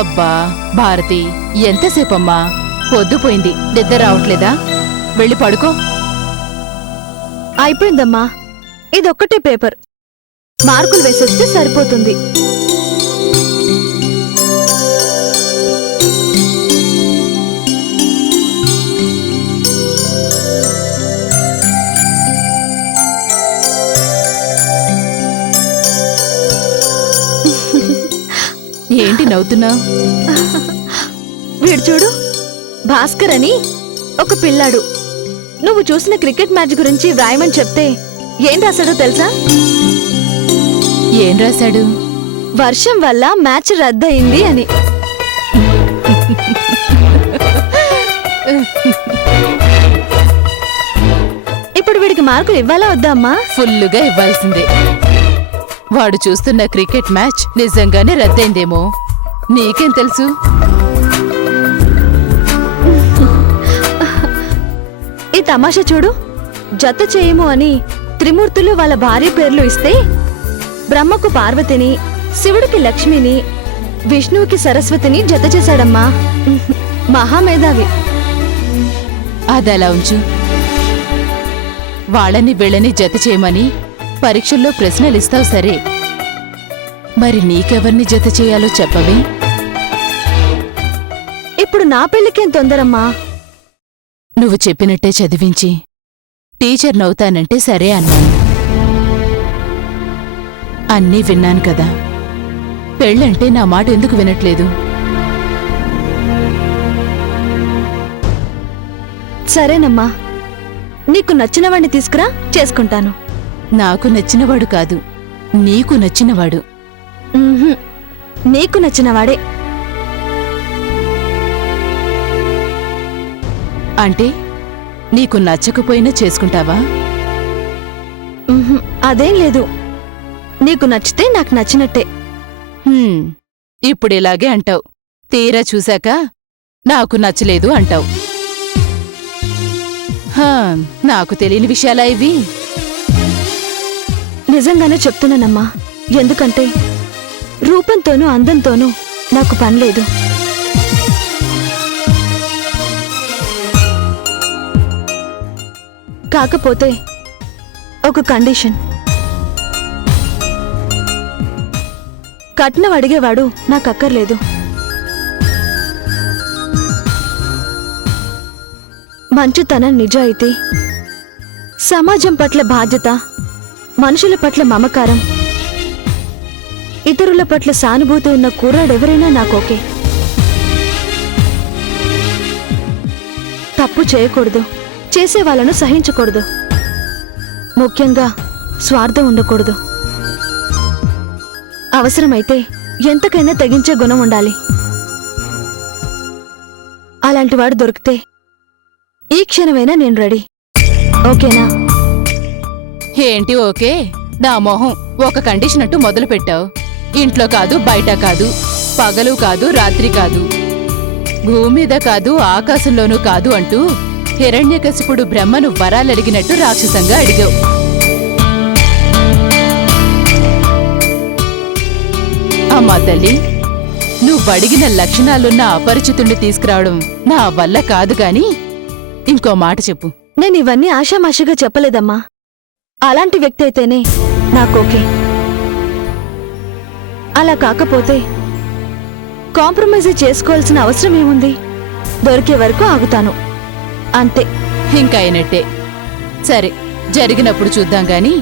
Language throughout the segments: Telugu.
అబ్బా భారతి, ఎంతసేపమ్మా? పొద్దుపోయింది, నిద్ర రావట్లేదా? వెళ్ళి పడుకో. అయిపోయిందమ్మా, ఇదొక్కటే పేపర్, మార్కులు వేసేస్తే సరిపోతుంది. ఏంటి నవ్వుతున్నావు? వీడు చూడు, భాస్కర్ అని ఒక పిల్లాడు నువ్వు చూసిన క్రికెట్ మ్యాచ్ గురించి వ్రాయమని చెప్తే ఏం రాశాడో తెలుసా? ఏం రాశాడు? వర్షం వల్ల మ్యాచ్ రద్దయింది అని. ఇప్పుడు వీడికి మార్కులు ఇవ్వాలా వద్దా అమ్మా? ఫుల్లుగా ఇవ్వాల్సిందే. వాడు చూస్తున్న క్రికెట్ మ్యాచ్ నిజంగానే రద్దయిందేమో, నీకేం తెలుసు? ఈ తమాషా చూడు, జత చేయము అని త్రిమూర్తులు వాళ్ళ భార్య పేర్లు ఇస్తే బ్రహ్మకు పార్వతిని, శివుడికి లక్ష్మిని, విష్ణువుకి సరస్వతిని జత చేశాడమ్మా. మహామేధావి. అదలా ఉంచు. వాళ్ళని వీళ్ళని జత చేయమని పరీక్షల్లో ప్రశ్నలిస్తావు సరే, మరి నీకెవర్ని జత చేయాలో చెప్పవే? ఇప్పుడు నా పెళ్లికేం తొందరమ్మా? నువ్వు చెప్పినట్టే చదివించి టీచర్ నవ్వుతానంటే సరే అన్నాను. అన్నీ విన్నాను కదా, పెళ్ళంటే నా మాట ఎందుకు వినట్లేదు? సరేనమ్మా, నీకు నచ్చినవాణ్ణి తీసుకురా, చేసుకుంటాను. నాకు నచ్చినవాడు కాదు, నీకు నచ్చినవాడు. ఉహుం, నీకు నచ్చినవాడే. అంటే నీకు నచ్చకపోయినా చేసుకుంటావా? ఉహుం, అదేం లేదు, నీకు నచ్చితే నాకు నచ్చినట్టే. ఇప్పుడిలాగే అంటావు, తీరా చూశాక నాకు నచ్చలేదు అంటావు. నాకు తెలియని విషయాలా ఇవి? నిజంగానే చెప్తున్నానమ్మా, ఎందుకంటే రూపంతోనూ అందంతోనూ నాకు పనిలేదు. కాకపోతే ఒక కండిషన్. కట్నం అడిగేవాడు నాకక్కర్లేదు. మంచితనం, నిజాయితీ, సమాజం పట్ల బాధ్యత, మనుషుల పట్ల మమకారం, ఇతరుల పట్ల సానుభూతి ఉన్న కుర్రాడెవరైనా నాకోకే. తప్పు చేయకూడదు, చేసే వాళ్ళను సహించకూడదు, ముఖ్యంగా స్వార్థం ఉండకూడదు. అవసరమైతే ఎంతకైనా తెగించే గుణం ఉండాలి. అలాంటివాడు దొరికితే ఈ క్షణమైనా నేను రెడీ. ఓకేనా? ఏంటి ఓకే? నా మొహం ఒక కండిషన్ అంటూ మొదలు పెట్టావు. ఇంట్లో కాదు, బయట కాదు, పగలు కాదు, రాత్రి కాదు, భూమి మీద కాదు, ఆకాశంలోనూ కాదు అంటూ హిరణ్యకశిపుడు బ్రహ్మను వరాలడిగినట్టు రాక్షసంగా అడిగావు. అమ్మా తల్లి, నువ్వడిగిన లక్షణాలున్న అపరిచితుణ్ణి తీసుకురావడం నా వల్ల కాదు గాని ఇంకో మాట చెప్పు. నేను ఇవన్నీ ఆషామాషిగా చెప్పలేదమ్మా. అలాంటి వ్యక్తి అయితేనే నాకోకే. అలా కాకపోతే కాంప్రమైజ్ చేసుకోవాల్సిన అవసరం ఏముంది? దొరికే వరకు ఆగుతాను, అంతే. ఇంకా అయినట్టే. సరే, జరిగినప్పుడు చూద్దాం గాని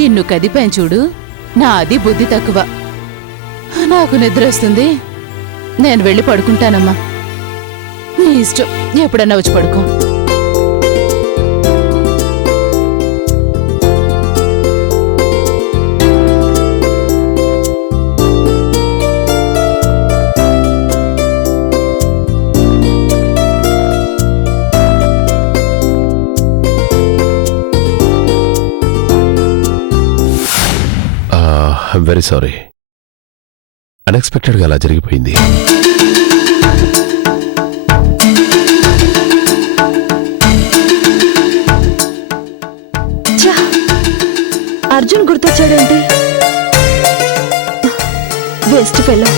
నిన్ను కదిపాను చూడు, నాది బుద్ధి తక్కువ. నాకు నిద్ర వస్తుంది, నేను వెళ్ళి పడుకుంటానమ్మా. నీ ఇష్టం, ఎప్పుడన్నా వచ్చి పడుకో. ఐఎమ్ వెరీ సారీ, అన్ఎక్స్పెక్టెడ్గా అలా జరిగిపోయింది. అర్జున్ గుర్తొచ్చాడేంటి? Waste fellow.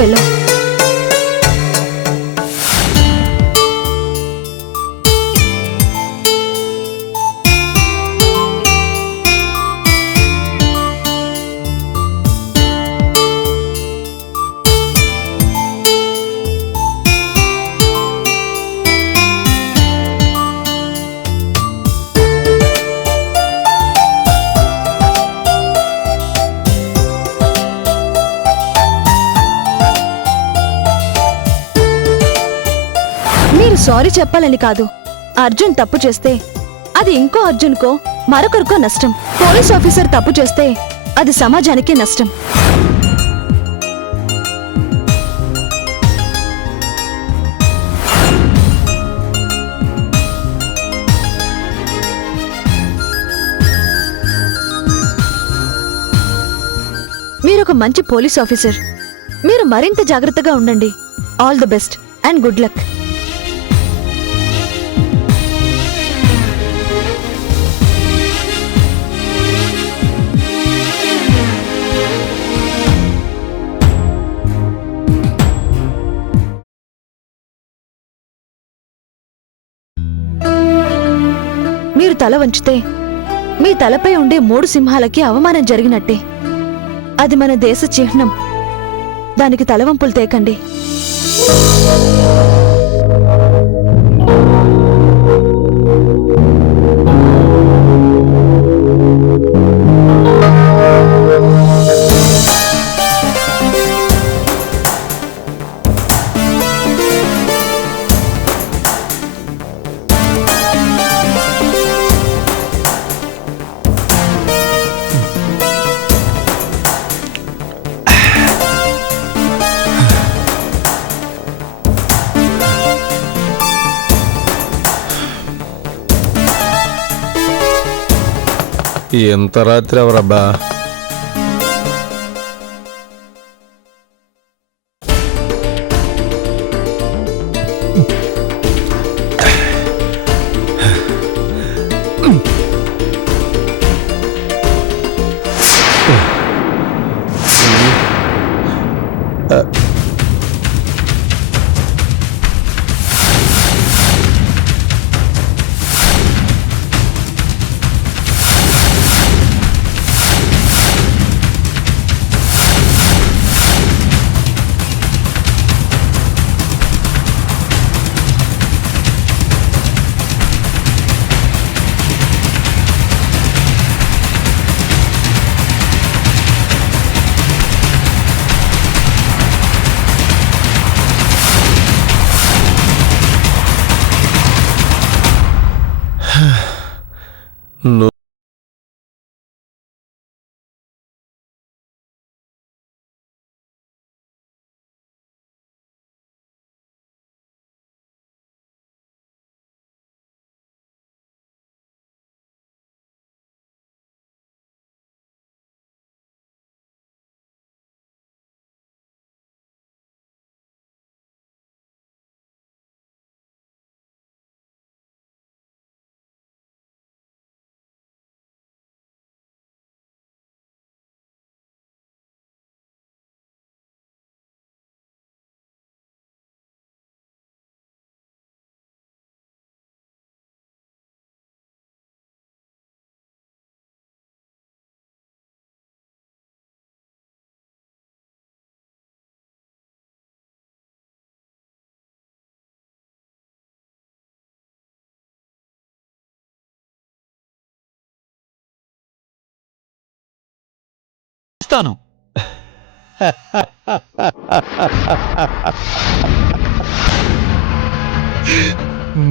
ఫెలో. మీరు సారీ చెప్పాలని కాదు, అర్జున్ తప్పు చేస్తే అది ఇంకో అర్జున్కో మరొకరికో నష్టం. పోలీస్ ఆఫీసర్ తప్పు చేస్తే అది సమాజానికి నష్టం. మీరొక మంచి పోలీస్ ఆఫీసర్. మీరు మరింత జాగ్రత్తగా ఉండండి. All the best and good luck. మీరు తల వంచితే మీ తలపై ఉండే 3 సింహాలకి అవమానం జరిగినట్టే. అది మన దేశ చిహ్నం. దానికి తలవంపులు తేకండి. ఎంత రాత్రి ఎవరబ్బా? ఇస్తాను.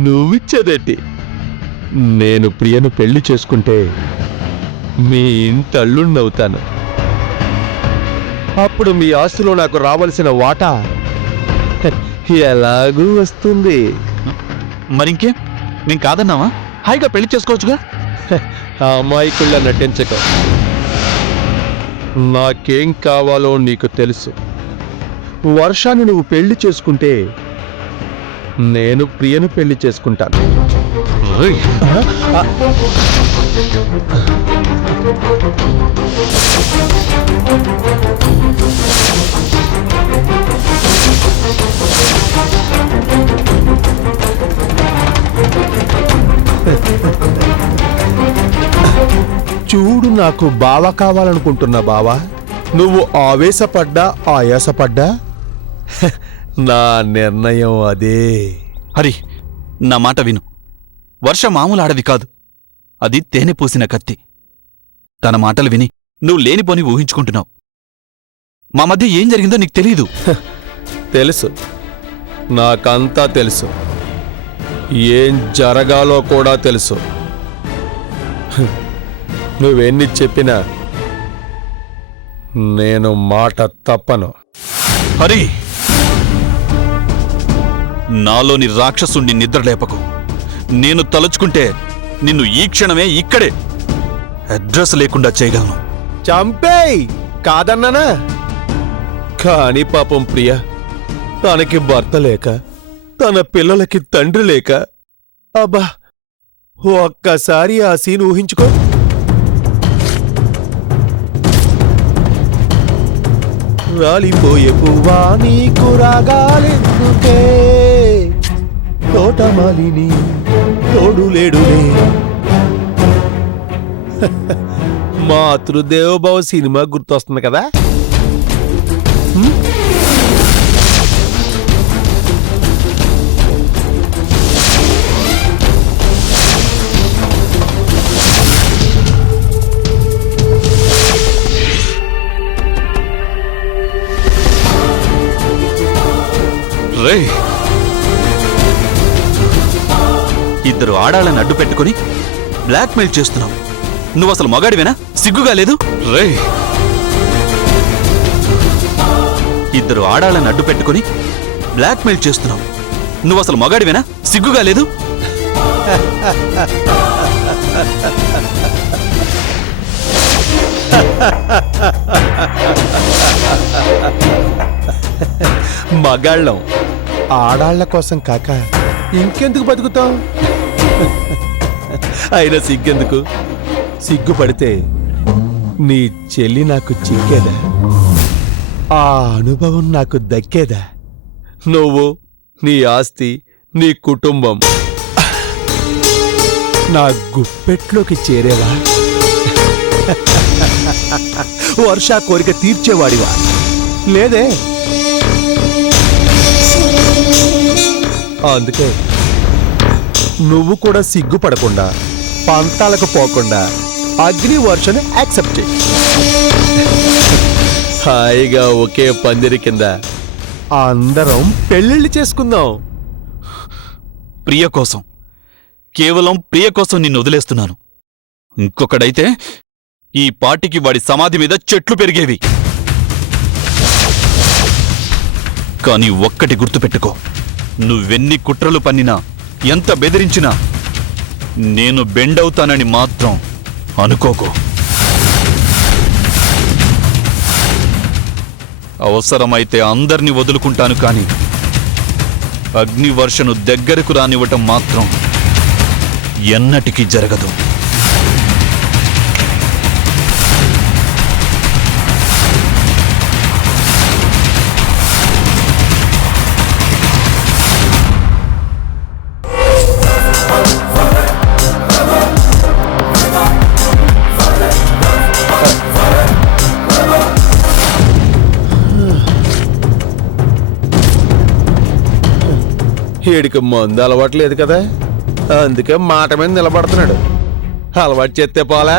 నువ్విచ్చేదేంటి? నేను ప్రియను పెళ్లి చేసుకుంటే మీ ఇంటి అల్లుణ్ణవుతాను. అప్పుడు మీ ఆస్తిలో నాకు రావలసిన వాటా ఎలాగూ వస్తుంది. మరింకే నేను కాదన్నావా? హాయిగా పెళ్లి చేసుకోవచ్చుగా. అమాయకుళ్ళ నటించక. నాకేం కావాలో నీకు తెలుసు. వర్షాన్ని నువ్వు పెళ్లి చేసుకుంటే నేను ప్రియను పెళ్లి చేసుకుంటాను. చూడు, నాకు బావ కావాలనుకుంటున్నా బావా. నువ్వు ఆవేశపడ్డా ఆయాసపడ్డా నా నిర్ణయం అదే. హరి, నా మాట విను. వర్ష మామూలు ఆడది కాదు, అది తేనె పూసిన కత్తి. తన మాటలు విని నువ్వు లేనిపోని ఊహించుకుంటున్నావు. మా మధ్య ఏం జరిగిందో నీకు తెలీదు. తెలుసు, నాకంతా తెలుసు. ఏం జరగాలో కూడా తెలుసు. నువ్వెన్ని చెప్పినా నేను మాట తప్పను. హరి, నాలోని రాక్షసుణ్ణి నిద్రలేపకు. నేను తలుచుకుంటే నిన్ను ఈ క్షణమే ఇక్కడే అడ్రస్ లేకుండా చేయగలను. చంపేయ్, కాదన్నానా? కాని పాపం ప్రియ, తనకి భర్త లేక, తన పిల్లలకి తండ్రి లేక, అబ్బా, ఒక్కసారి ఆ సీన్ ఊహించుకో. రాలిపోయే పువ్వా నీకు రాగాలెందుకే, తోటమాలిని తోడులేడులే. మాతృదేవోభవ సినిమా గుర్తొస్తుంది కదా? రే, ఇద్దరు ఆడాలని అడ్డు పెట్టుకుని బ్లాక్మెయిల్ చేస్తున్నావు. నువ్వసలు మగాడివేనా? సిగ్గుగా లేదు? రే, ఇద్దరు ఆడాలని అడ్డు పెట్టుకుని బ్లాక్మెయిల్ చేస్తున్నావు. నువ్వసలు మగాడివేనా? సిగ్గుగా లేదు? మగాళ్ళం ఆడాళ్ల కోసం కాక ఇంకెందుకు బతుకుతాం? అయినా సిగ్గెందుకు? సిగ్గుపడితే నీ చెల్లి నాకు చిక్కేదా? ఆ అనుభవం నాకు దక్కేదా? నువ్వు, నీ ఆస్తి, నీ కుటుంబం నా గుప్పెట్లోకి చేరేవా? వర్షా కోరిక తీర్చేవాడివా? లేదే. అందుకే నువ్వు కూడా సిగ్గుపడకుండా, పంతాలకు పోకుండా అగ్ని వర్షను యాక్సెప్ట్ చేయి. హాయిగా ఒకే పందిరి కింద అందరం పెళ్ళిళ్ళు చేసుకుందాం. ప్రియ కోసం, కేవలం ప్రియ కోసం నిన్ను వదిలేస్తున్నాను. ఇంకొకడైతే ఈ పాటికి వాడి సమాధి మీద చెట్లు పెరిగేవి. కాని ఒక్కటి గుర్తుపెట్టుకో, నువ్వెన్ని కుట్రలు పన్నినా, ఎంత బెదిరించినా నేను బెండవుతానని మాత్రం అనుకోకు. అవసరమైతే అందర్నీ వదులుకుంటాను, కాని అగ్నివర్షను దగ్గరకు రానివ్వటం మాత్రం ఎన్నటికీ జరగదు. వీడికి మందు అలవాట్లేదు కదా, అందుకే మాట మీద నిలబడుతున్నాడు. అలవాటు చేస్తే పోలా?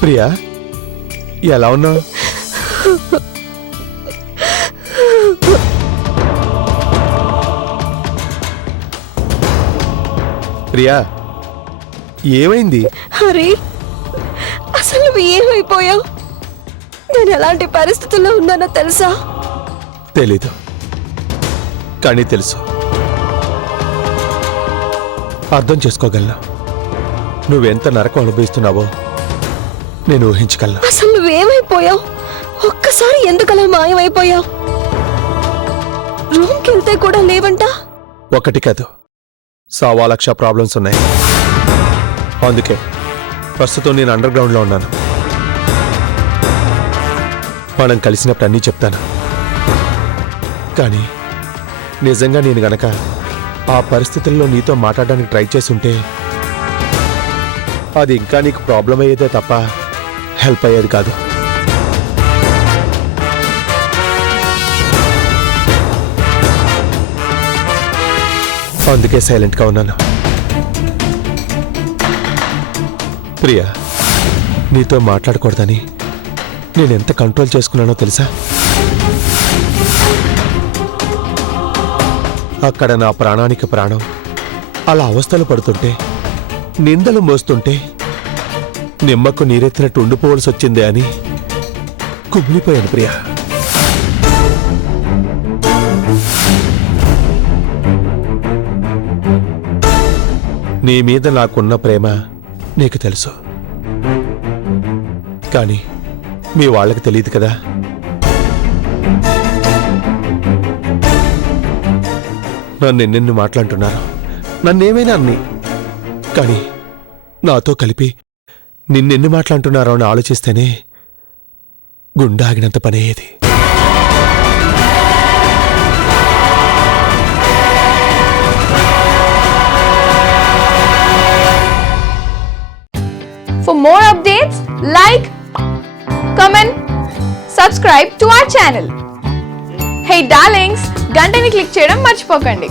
ప్రియా ఎలా ఉన్నావు? ప్రియా ఏమైంది? హరి, అసలు నువ్వు ఏమైపోయావు? నేను ఎలాంటి పరిస్థితుల్లో ఉన్నానో తెలుసా? తెలీదు, కానీ తెలుసు. అర్థం చేసుకోగలను. నువ్వెంత నరకం అనుభవిస్తున్నావో నేను ఊహించగలను. అసలు నువ్వేమైపోయావు? ఒక్కసారి ఎందుకలా మాయమైపోయావు? రూమ్కి వెళ్తే కూడా లేవంట. ఒకటి కాదు, 1,00,000 ప్రాబ్లమ్స్ ఉన్నాయి. అందుకే ప్రస్తుతం నేను అండర్ గ్రౌండ్లో ఉన్నాను. మనం కలిసినప్పుడు అన్నీ చెప్తాను. కానీ నిజంగా నేను గనక ఆ పరిస్థితుల్లో నీతో మాట్లాడడానికి ట్రై చేసుంటే అది ఇంకా నీకు ప్రాబ్లం అయ్యేదే తప్ప హెల్ప్ అయ్యేది కాదు. అందుకే సైలెంట్గా ఉన్నాను. ప్రియా, నీతో మాట్లాడకూడదని నేనెంత కంట్రోల్ చేసుకున్నానో తెలుసా? అక్కడ నా ప్రాణానికి ప్రాణం అలా అవస్థలు పడుతుంటే, నిందలు మోస్తుంటే నిమ్మకు నీరెత్తినట్టు ఉండిపోవలసి వచ్చిందే అని కుమిలిపోయాను ప్రియా. నీ మీద నాకున్న ప్రేమ నీకు తెలుసు, కానీ మీ వాళ్ళకి తెలియదు కదా. నన్ను ఎన్నెన్ని మాట్లాడుతున్నారు, నన్నేమైనా అన్ని, కానీ నాతో కలిపి నిన్నెన్ని మాట్లాడుతున్నారో అని ఆలోచిస్తేనే గుండె ఆగినంత పనేది. For more updates, like, comment, subscribe to our channel. Hey darlings, గంటని click చేయడం మర్చిపోకండి.